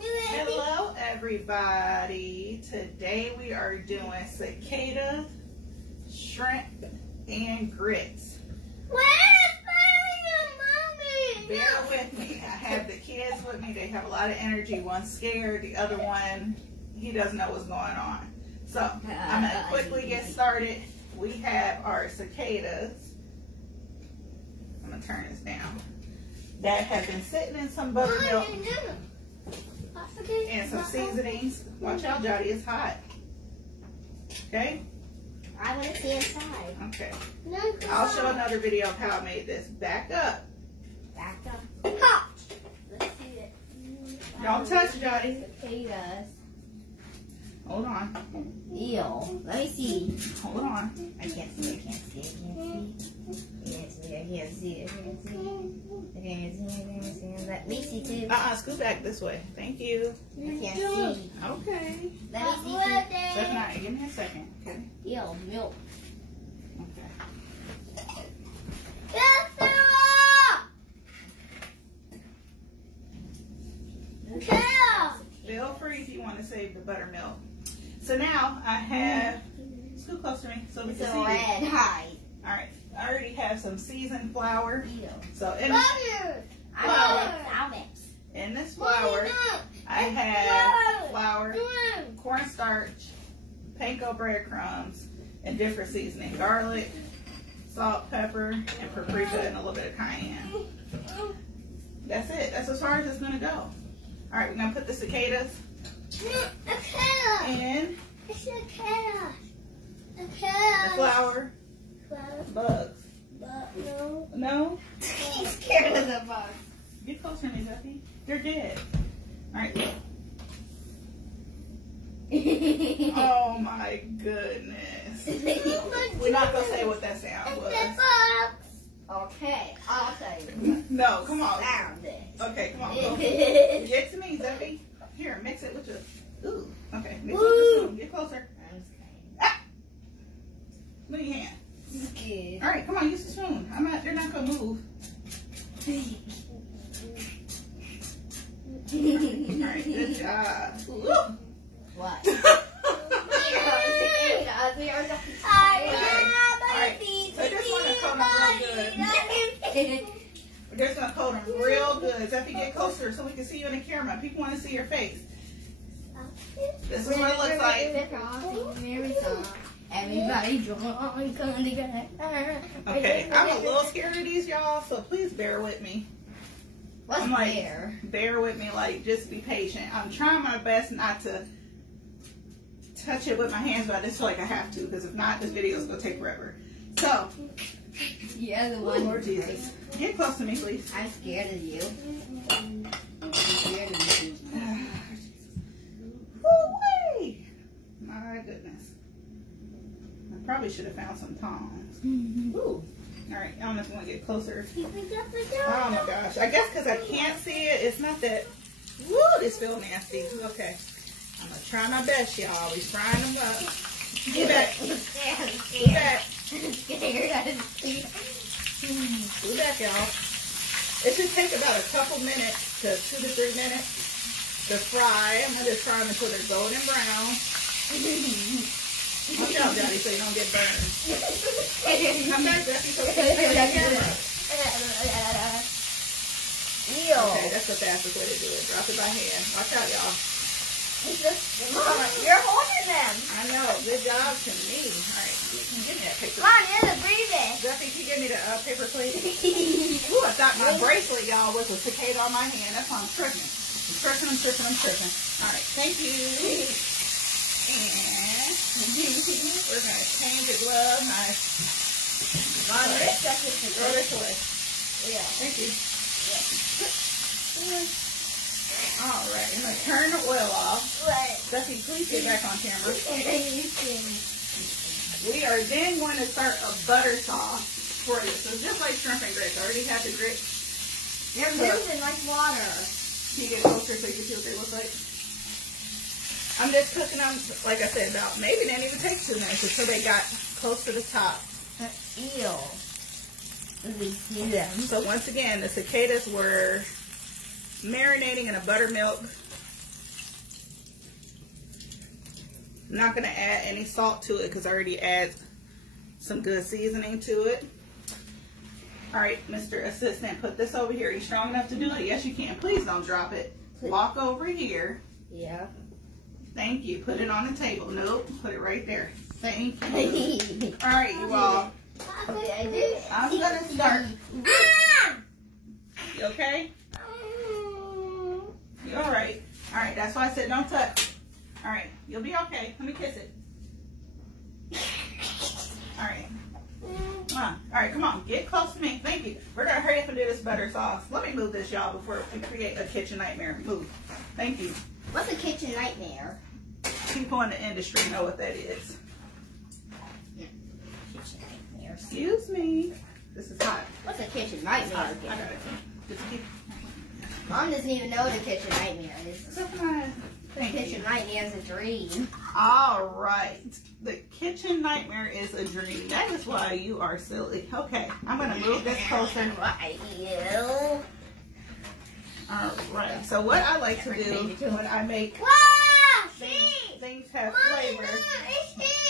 Hello, everybody. Today we are doing cicada, shrimp, and grits. Bear with me. I have the kids with me. They have a lot of energy. One's scared. The other one, he doesn't know what's going on. So I'm going to quickly get started. We have our cicadas. I'm going to turn this down. That have been sitting in some buttermilk and some seasonings. Watch out, Jody, it's hot. Okay? I want to see inside. Okay. I'll show another video of how I made this. Back up. Back up. Pop! Let's see it. Don't touch, Jody. Cicadas. Hold on. Ew. Let me see. Hold on. I can't see it. I can't see it. I can't see it. I can't see it. I can't see it. I can't see it. I can't see it. Let me see too. Scoot back this way. Thank you. I can't see. Okay. Let me see too. That's not. Give me a second. Okay. Ew. Milk. Okay. Feel free if you want to save the buttermilk. So now I have, scoot close to me so we can see red. Hi. All right, I already have some seasoned flour. Ew. So in this flour, I have flour, cornstarch, panko breadcrumbs, and different seasoning: garlic, salt, pepper, and paprika, and a little bit of cayenne. That's it. That's as far as it's gonna go. All right, we're gonna put the cicadas in the flour. Bugs. No? He's scared of the bugs. Get closer to me, Duffy. They're dead. All right. Oh my goodness. We're not gonna say what that sound was. Okay, I'll tell you. No, come on. Found it. Okay, come on. Go. Get to me, Duffy. Here, mix it with your. Ooh. Okay, mix it with the spoon. Get closer. I'm scared. Ah! Move your hand. Scared. All right, come on, use the spoon. They're not gonna move. All right, good job. What? I just want to coat them real good. We're just going to coat them real good. Zeffy, get closer so we can see you in the camera. People want to see your face. This is what it looks like. Everybody come together. Okay, I'm a little scared of these, y'all, so please bear with me. What's I'm like, there? bear with me, like, just be patient. I'm trying my best not to touch it with my hands, but I just feel like I have to, because if not, this video is going to take forever. So, You're the one. Lord Jesus. Get close to me, please. I'm scared of you. I'm scared of you. Woo-wee! My goodness. I probably should have found some tongs. Ooh. All right, I don't know if you want to get closer. Oh my gosh. I guess because I can't see it, it's not that. Woo, this feels nasty. Okay. I'm going to try my best, y'all. We're frying them up. Get back. Get back. Get back, y'all. It should take about a couple minutes to 2 to 3 minutes to fry. I'm going to just fry them until they're golden brown. Watch out, Daddy, so you don't get burned. Come back, Daddy, so you can see the camera. Okay, that's the fastest way to do it. Drop it by hand. Watch out, y'all. You're holding them. I know. Good job to me. All right. Give me that paper. Come on, you're the breathing. Duffy, can you give me the paper plate? Ooh, I thought my bracelet, y'all, was a cicada on my hand. That's why I'm tripping. I'm tripping. All right. Thank you. And we're going to change the glove. Nice. Throw this away. Yeah. Thank you. Yeah. All right. I'm going to turn the oil off. Right. Duffy, please get back on camera. We are then going to start a butter sauce for this. So just like shrimp and grits. I already have the grits. They're moving like water. Can you get closer so you can see what they look like? I'm just cooking them, like I said, about maybe they didn't even take 2 minutes until they got close to the top. Ew. We see them. So once again, the cicadas were marinating in a buttermilk. I'm not going to add any salt to it because I already add some good seasoning to it. All right, Mr. Assistant, put this over here. Are you strong enough to do it? Yes, you can. Please don't drop it. Walk over here. Yeah. Thank you. Put it on the table. Nope. Put it right there. Thank you. All right, you all. I'm going to start. You okay? You all right? All right, that's why I said don't touch. All right, you'll be okay. Let me kiss it. All right. Come on. All right, come on. Get close to me. Thank you. We're going to hurry up and do this butter sauce. Let me move this, y'all, before we create a kitchen nightmare. Move. Thank you. What's a kitchen nightmare? People in the industry know what that is. Yeah. Kitchen nightmare. Excuse me. This is hot. What's a kitchen nightmare? I got it. Just keep. Mom doesn't even know what a kitchen nightmare is. Thank you. Kitchen nightmare is a dream. All right. The kitchen nightmare is a dream. That is why you are silly. Okay. I'm going to move this closer. All right. So what I like to do when I make things have flavor,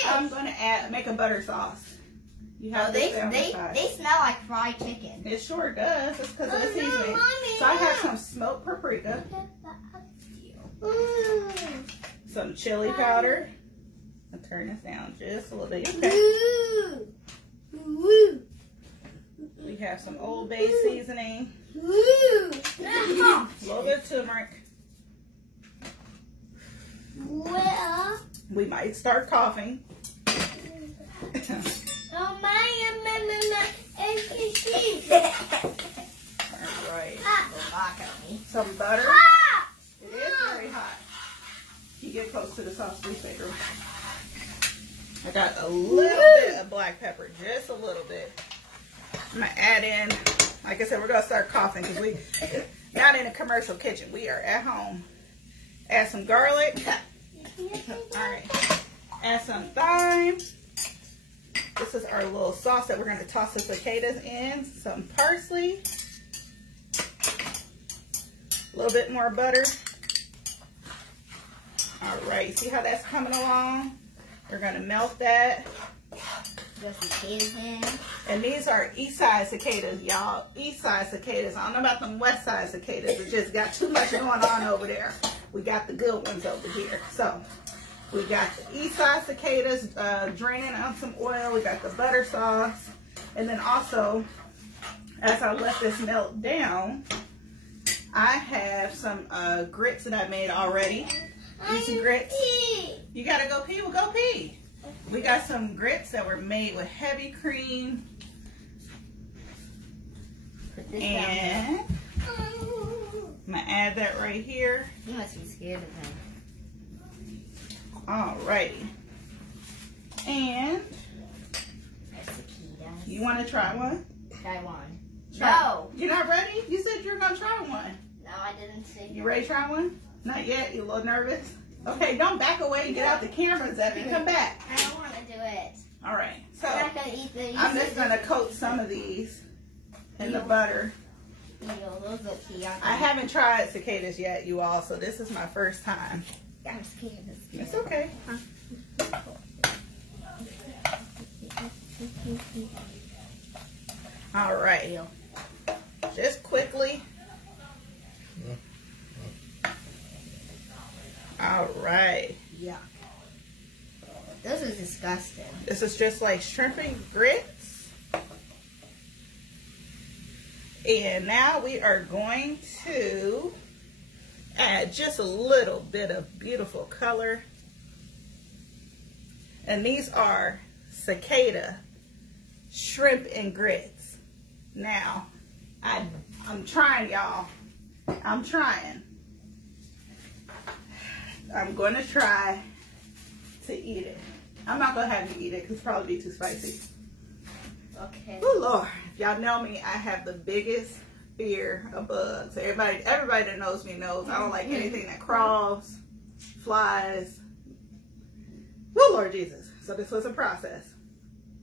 I'm going to make a butter sauce. You have they smell like fried chicken. It sure does. It's because of the seasoning. So I have some smoked paprika, some chili powder. I'll turn this down just a little bit. Okay. We have some Old Bay seasoning. A little bit of turmeric. We might start coughing. Alright. Some butter. It is very hot. You get close to the sauce, please, baker. I got a little bit of black pepper, just a little bit. I'm gonna add in, like I said, we're gonna start coughing because we not in a commercial kitchen. We are at home. Add some garlic. Alright. Add some thyme. This is our little sauce that we're going to toss the cicadas in. Some parsley. A little bit more butter. All right, see how that's coming along? We're going to melt that. And these are east side cicadas, y'all. East side cicadas. I don't know about them west side cicadas. It just got too much going on over there. We got the good ones over here. So we got the east side cicadas draining on some oil. We got the butter sauce. And then also, as I let this melt down, I have some grits that I made already. These grits. You gotta go pee? Well, go pee. We got some grits that were made with heavy cream. And I'm gonna add that right here. You must be scared of him. Alrighty. And you want to try one? Try one. No. You're not ready? You said you were going to try one. No, I didn't say. You ready to try one? Not yet? You a little nervous? Okay, don't back away and get out the camera, Zeffy. Come back. I don't want to do it. Alright. So I'm not going to eat these. I'm just going to coat some of these in the butter. Those look key. I haven't tried cicadas yet, you all, so this is my first time. I'm scared. It's okay. All right. Just quickly. All right. Yeah. This is disgusting. This is just like shrimp and grits. And now we are going to add just a little bit of beautiful color. And these are cicada shrimp and grits. Now, I'm trying, y'all. I'm trying. I'm going to try to eat it. I'm not going to have you eat it because it's probably be too spicy. Okay. Oh, Lord. If y'all know me, I have the biggest fear of bugs. Everybody that knows me knows I don't like anything that crawls, flies. Oh, Lord Jesus. So this was a process.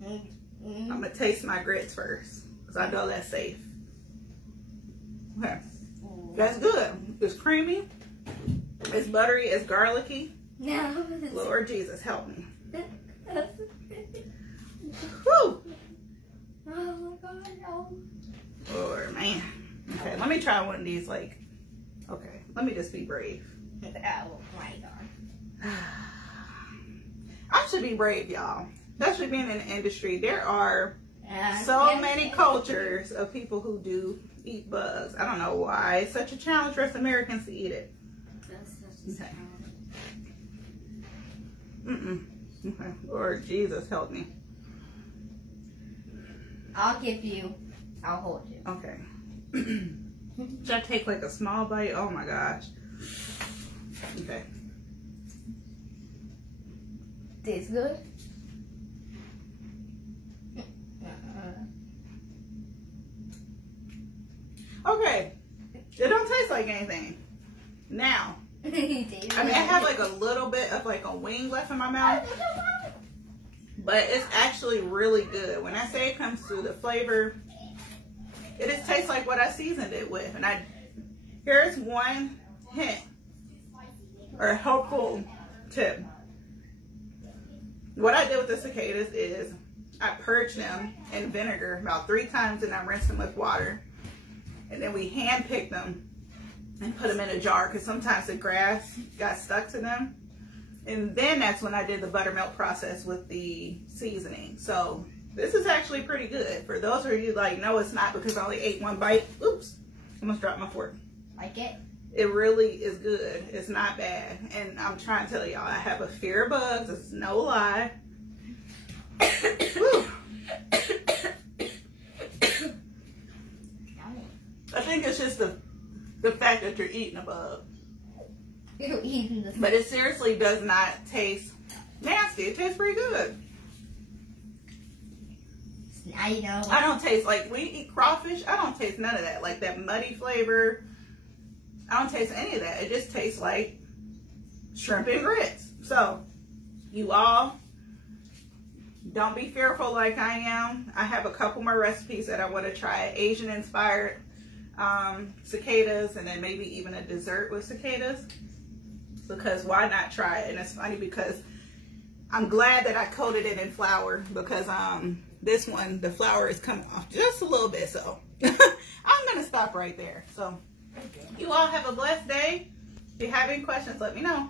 I'm going to taste my grits first because I know that's safe. Okay. That's good. It's creamy. It's buttery. It's garlicky. No. Lord Jesus, help me. Whew. Oh my God, no. Lord, man. Okay, let me try one of these, like, okay, let me just be brave. Oh my God. I should be brave, y'all. Especially being in the industry. There are so many cultures of people who do eat bugs. I don't know why. It's such a challenge for us Americans to eat it. Okay. Okay. Lord Jesus, help me. I'll hold you. Okay. Should I take like a small bite? Oh my gosh. Okay. Tastes good? Okay. It don't taste like anything. Now, I mean, I have like a little bit of like a wing left in my mouth, but it's actually really good. When I say it comes through the flavor, it just tastes like what I seasoned it with. And here's one hint or a helpful tip. What I did with the cicadas is I purged them in vinegar about 3 times and I rinsed them with water. And then we hand picked them and put them in a jar because sometimes the grass got stuck to them. And then that's when I did the buttermilk process with the seasoning. So this is actually pretty good. For those of you like, no, it's not because I only ate 1 bite. Oops, almost dropped my fork. Like it? It really is good. It's not bad. And I'm trying to tell y'all, I have a fear of bugs. It's no lie. I think it's just the fact that you're eating a bug. You're eating the But it seriously does not taste nasty. It tastes pretty good. I know. I don't taste, like, we eat crawfish. I don't taste none of that. Like that muddy flavor. I don't taste any of that. It just tastes like shrimp and grits. So, you all, don't be fearful like I am. I have a couple more recipes that I want to try. Asian inspired cicadas, and then maybe even a dessert with cicadas. Because why not try it? And it's funny because I'm glad that I coated it in flour, because this one, the flour is coming off just a little bit. So I'm going to stop right there. So you all have a blessed day. If you have any questions, let me know.